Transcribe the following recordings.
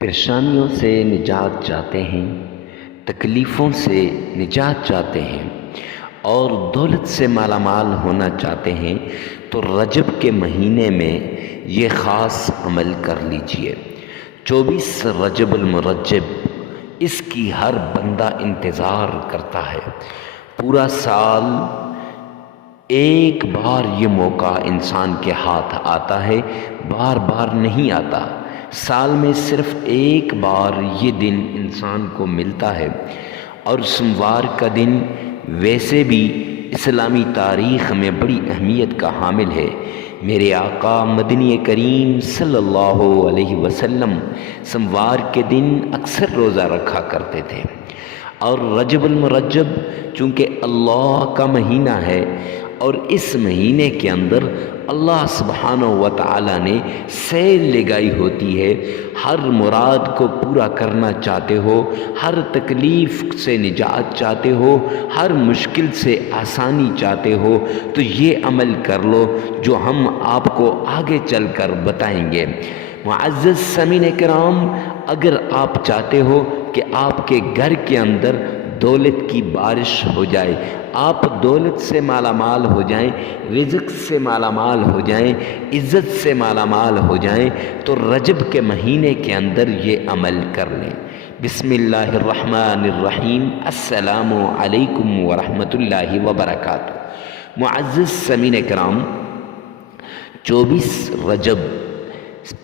پریشانیوں سے نجات چاہتے ہیں، تکلیفوں سے نجات چاہتے ہیں اور دولت سے مالا مال ہونا چاہتے ہیں تو رجب کے مہینے میں یہ خاص عمل کر لیجئے۔ 24 رجب المرجب اس کی ہر بندہ انتظار کرتا ہے۔ پورا سال ایک بار یہ موقع انسان کے ہاتھ آتا ہے، بار بار نہیں آتا۔ سال میں صرف ایک بار یہ دن انسان کو ملتا ہے، اور سوموار کا دن ویسے بھی اسلامی تاریخ میں بڑی اہمیت کا حامل ہے۔ میرے آقا مدنی کریم صلی اللہ علیہ وسلم سوموار کے دن اکثر روزہ رکھا کرتے تھے، اور رجب المرجب چونکہ اللہ کا مہینہ ہے اور اس مہینے کے اندر اللہ سبحانہ و تعالی نے سیل لگائی ہوتی ہے۔ ہر مراد کو پورا کرنا چاہتے ہو، ہر تکلیف سے نجات چاہتے ہو، ہر مشکل سے آسانی چاہتے ہو تو یہ عمل کر لو جو ہم آپ کو آگے چل کر بتائیں گے۔ معزز سامعین کرام، اگر آپ چاہتے ہو کہ آپ کے گھر کے اندر دولت کی بارش ہو جائے، آپ دولت سے مالا مال ہو جائیں، رزق سے مالا مال ہو جائیں، عزت سے مالا مال ہو جائیں، تو رجب کے مہینے کے اندر یہ عمل کر لیں۔ بسم اللہ الرحمن الرحیم۔ السلام علیکم ورحمۃ اللہ وبرکاتہ۔ معزز سامعین کرام، 24 رجب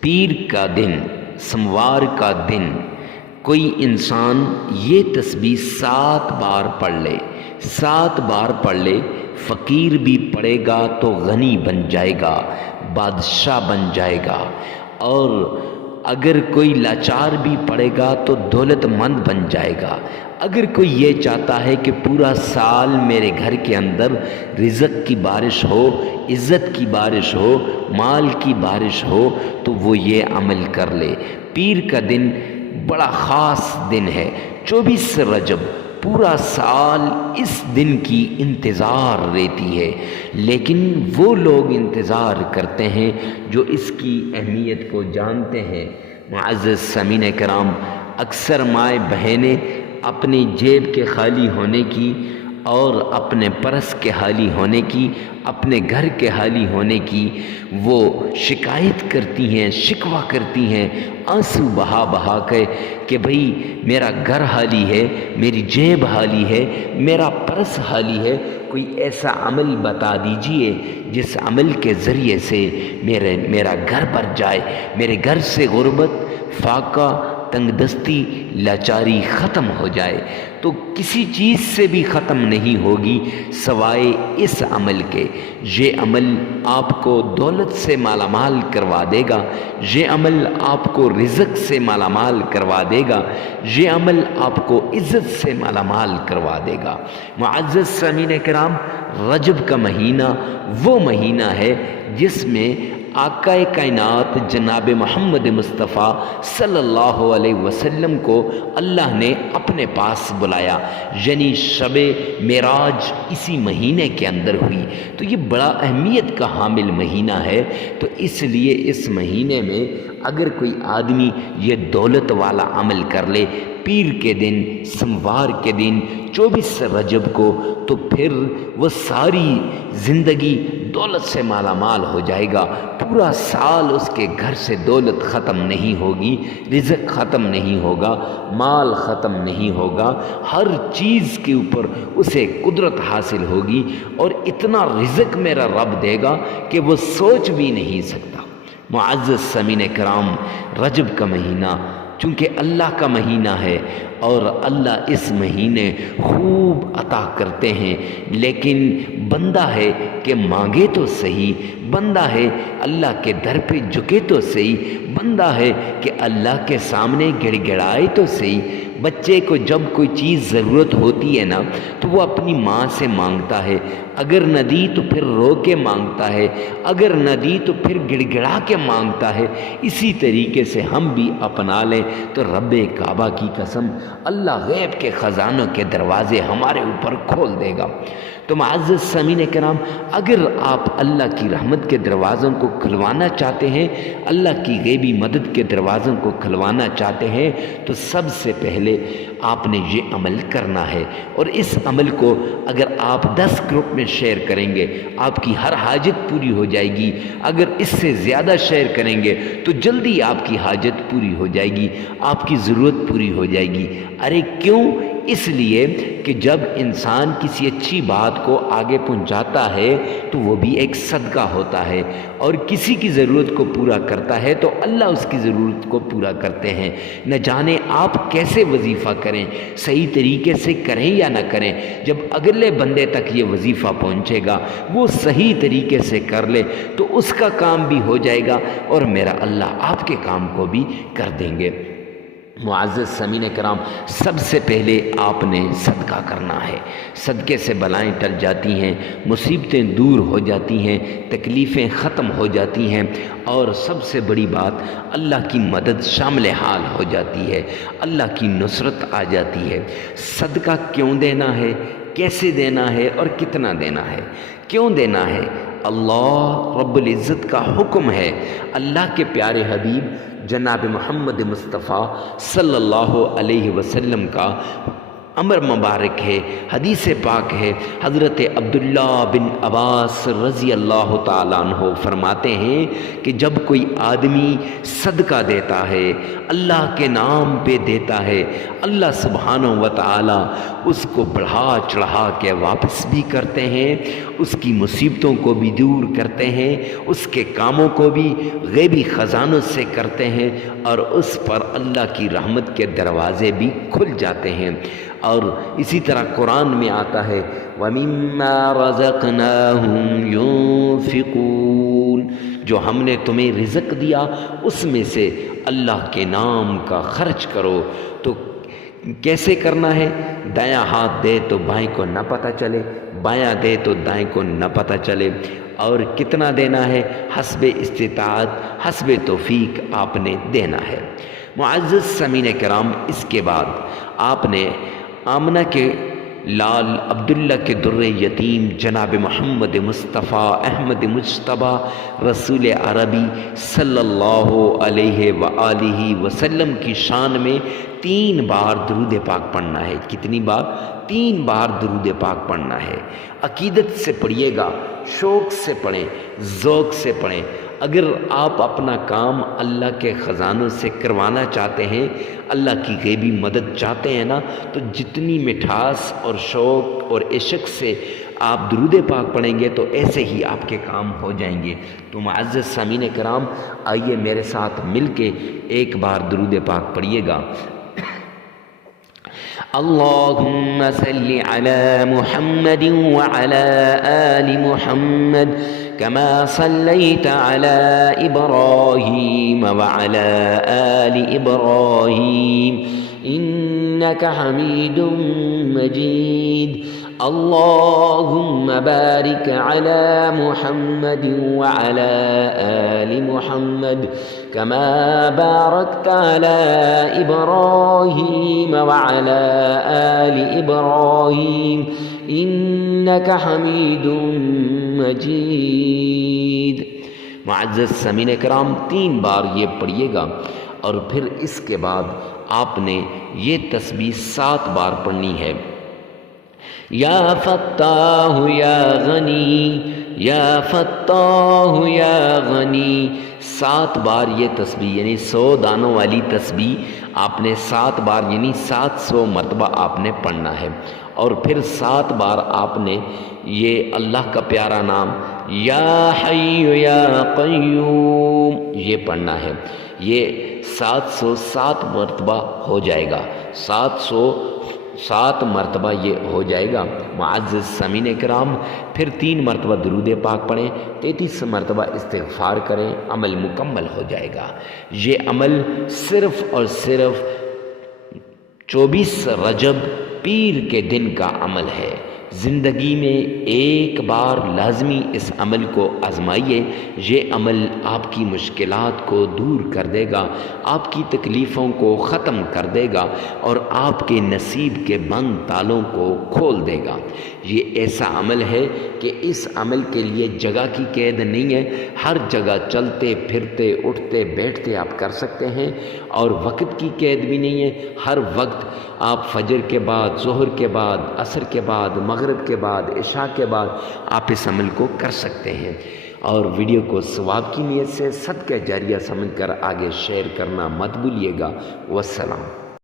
پیر کا دن، سوموار کا دن، کوئی انسان یہ تسبیح 7 بار پڑھ لے، 7 بار پڑھ لے، فقیر بھی پڑھے گا تو غنی بن جائے گا، بادشاہ بن جائے گا، اور اگر کوئی لاچار بھی پڑھے گا تو دولت مند بن جائے گا۔ اگر کوئی یہ چاہتا ہے کہ پورا سال میرے گھر کے اندر رزق کی بارش ہو، عزت کی بارش ہو، مال کی بارش ہو، تو وہ یہ عمل کر لے۔ پیر کا دن بڑا خاص دن ہے، 24 رجب، پورا سال اس دن کی انتظار رہتی ہے، لیکن وہ لوگ انتظار کرتے ہیں جو اس کی اہمیت کو جانتے ہیں۔ معزز سامعین کرام، اکثر مائیں بہنیں اپنی جیب کے خالی ہونے کی اور اپنے پرس کے خالی ہونے کی، اپنے گھر کے خالی ہونے کی وہ شکایت کرتی ہیں، شکوہ کرتی ہیں، آنسو بہا بہا کے کہ بھئی میرا گھر خالی ہے، میری جیب خالی ہے، میرا پرس خالی ہے، کوئی ایسا عمل بتا دیجئے جس عمل کے ذریعے سے میرا گھر بھر جائے، میرے گھر سے غربت، فاقہ، تنگ دستی، لاچاری ختم ہو جائے۔ تو کسی چیز سے بھی ختم نہیں ہوگی سوائے اس عمل کے۔ یہ عمل آپ کو دولت سے مالا مال کروا دے گا، یہ عمل آپ کو رزق سے مالا مال کروا دے گا، یہ عمل آپ کو عزت سے مالا مال کروا دے گا۔ معزز سامعین کرام، رجب کا مہینہ وہ مہینہ ہے جس میں آقا کائنات جناب محمد مصطفیٰ صلی اللہ علیہ وسلم کو اللہ نے اپنے پاس بلایا، یعنی شب معراج اسی مہینے کے اندر ہوئی۔ تو یہ بڑا اہمیت کا حامل مہینہ ہے، تو اس لیے اس مہینے میں اگر کوئی آدمی یہ دولت والا عمل کر لے پیر کے دن، سوموار کے دن، 24 رجب کو، تو پھر وہ ساری زندگی دولت سے مالا مال ہو جائے گا۔ پورا سال اس کے گھر سے دولت ختم نہیں ہوگی، رزق ختم نہیں ہوگا، مال ختم نہیں ہوگا، ہر چیز کے اوپر اسے قدرت حاصل ہوگی، اور اتنا رزق میرا رب دے گا کہ وہ سوچ بھی نہیں سکتا۔ معزز سامعین کرام، رجب کا مہینہ چونکہ اللہ کا مہینہ ہے اور اللہ اس مہینے خوب عطا کرتے ہیں، لیکن بندہ ہے کہ مانگے تو صحیح، بندہ ہے اللہ کے در پہ جھکے تو صحیح، بندہ ہے کہ اللہ کے سامنے گڑ گڑائے تو صحیح، بچے کو جب کوئی چیز ضرورت ہوتی ہے نا تو وہ اپنی ماں سے مانگتا ہے، اگر نہ دی تو پھر رو کے مانگتا ہے، اگر نہ دی تو پھر گڑ گڑا کے مانگتا ہے۔ اسی طریقے سے ہم بھی اپنا لیں تو رب کعبہ کی قسم اللہ غیب کے خزانوں کے دروازے ہمارے اوپر کھول دے گا۔ تو معزز سامعین کرام، اگر آپ اللہ کی رحمت کے دروازوں کو کھلوانا چاہتے ہیں، اللہ کی غیبی مدد کے دروازوں کو کھلوانا چاہتے ہیں، تو سب سے پہلے آپ نے یہ عمل کرنا ہے، اور اس عمل کو اگر آپ 10 گروپ میں شیئر کریں گے آپ کی ہر حاجت پوری ہو جائے گی۔ اگر اس سے زیادہ شیئر کریں گے تو جلدی آپ کی حاجت پوری ہو جائے گی، آپ کی ضرورت پوری ہو جائے گی۔ ارے کیوں؟ اس لیے کہ جب انسان کسی اچھی بات کو آگے پہنچاتا ہے تو وہ بھی ایک صدقہ ہوتا ہے، اور کسی کی ضرورت کو پورا کرتا ہے تو اللہ اس کی ضرورت کو پورا کرتے ہیں۔ نہ جانے آپ کیسے وظیفہ کریں، صحیح طریقے سے کریں یا نہ کریں، جب اگلے بندے تک یہ وظیفہ پہنچے گا وہ صحیح طریقے سے کر لے تو اس کا کام بھی ہو جائے گا، اور میرا اللہ آپ کے کام کو بھی کر دیں گے۔ معزز سامعین کرام، سب سے پہلے آپ نے صدقہ کرنا ہے۔ صدقے سے بلائیں ٹل جاتی ہیں، مصیبتیں دور ہو جاتی ہیں، تکلیفیں ختم ہو جاتی ہیں، اور سب سے بڑی بات اللہ کی مدد شامل حال ہو جاتی ہے، اللہ کی نصرت آ جاتی ہے۔ صدقہ کیوں دینا ہے، کیسے دینا ہے اور کتنا دینا ہے؟ کیوں دینا ہے؟ اللہ رب العزت کا حکم ہے، اللہ کے پیارے حبیب جناب محمد مصطفیٰ صلی اللہ علیہ وسلم کا امر مبارک ہے، حدیث پاک ہے۔ حضرت عبداللہ بن عباس رضی اللہ تعالیٰ عنہ فرماتے ہیں کہ جب کوئی آدمی صدقہ دیتا ہے، اللہ کے نام پہ دیتا ہے، اللہ سبحانہ و تعالیٰ اس کو بڑھا چڑھا کے واپس بھی کرتے ہیں، اس کی مصیبتوں کو بھی دور کرتے ہیں، اس کے کاموں کو بھی غیبی خزانوں سے کرتے ہیں، اور اس پر اللہ کی رحمت کے دروازے بھی کھل جاتے ہیں۔ اور اسی طرح قرآن میں آتا ہے وَمِمَّا رَزَقْنَاهُمْ يُنْفِقُونَ، جو ہم نے تمہیں رزق دیا اس میں سے اللہ کے نام کا خرچ کرو۔ تو کیسے کرنا ہے؟ دایاں ہاتھ دے تو بائیں کو نہ پتہ چلے، بایاں دے تو دائیں کو نہ پتہ چلے۔ اور کتنا دینا ہے؟ حسب استطاعت، حسب توفیق آپ نے دینا ہے۔ معزز سامعین کرام، اس کے بعد آپ نے آمنہ کے لال عبداللہ کے در یتیم جناب محمد مصطفیٰ احمد مجتبیٰ رسول عربی صلی اللہ علیہ وآلہ وسلم کی شان میں 3 بار درود پاک پڑھنا ہے۔ کتنی بار؟ 3 بار درود پاک پڑھنا ہے۔ عقیدت سے پڑھیے گا، شوق سے پڑھیں، ذوق سے پڑھیں۔ اگر آپ اپنا کام اللہ کے خزانوں سے کروانا چاہتے ہیں، اللہ کی غیبی مدد چاہتے ہیں نا، تو جتنی مٹھاس اور شوق اور عشق سے آپ درود پاک پڑھیں گے تو ایسے ہی آپ کے کام ہو جائیں گے۔ تو معزز سامعین کرام، آئیے میرے ساتھ مل کے ایک بار درود پاک پڑھیے گا۔ اللہم صلی علی محمد وعلی آل محمد كما صليت على إبراهيم وعلى آل إبراهيم إنك حميد مجيد اللهم بارك على محمد وعلى آل محمد كما باركت على إبراهيم وعلى آل إبراهيم إنك حميد مجید۔ معزز سامعین کرام، 3 بار یہ پڑھیے گا، اور پھر اس کے بعد آپ نے یہ تسبیح 7 بار پڑھنی ہے۔ یا فتاح یا غنی، یا فتاح یا غنی، 7 بار یہ تسبیح، یعنی 100 دانوں والی تسبیح آپ نے 7 بار یعنی 700 مرتبہ آپ نے پڑھنا ہے۔ اور پھر 7 بار آپ نے یہ اللہ کا پیارا نام یا حی یا قیوم یہ پڑھنا ہے۔ یہ 707 مرتبہ ہو جائے گا، 707 مرتبہ یہ ہو جائے گا۔ معزز سامعین کرام، پھر 3 مرتبہ درود پاک پڑھیں، 33 مرتبہ استغفار کریں، عمل مکمل ہو جائے گا۔ یہ عمل صرف اور صرف 24 رجب پیر کے دن کا عمل ہے۔ زندگی میں ایک بار لازمی اس عمل کو آزمائیے۔ یہ عمل آپ کی مشکلات کو دور کر دے گا، آپ کی تکلیفوں کو ختم کر دے گا اور آپ کے نصیب کے بند تالوں کو کھول دے گا۔ یہ ایسا عمل ہے کہ اس عمل کے لیے جگہ کی قید نہیں ہے، ہر جگہ چلتے پھرتے اٹھتے بیٹھتے آپ کر سکتے ہیں، اور وقت کی قید بھی نہیں ہے، ہر وقت آپ فجر کے بعد، ظہر کے بعد، عصر کے بعد، مغرب کے بعد، عشاء کے بعد آپ اس عمل کو کر سکتے ہیں۔ اور ویڈیو کو ثواب کی نیت سے صدقہ جاریہ سمجھ کر آگے شیئر کرنا مت بھولیے گا۔ والسلام۔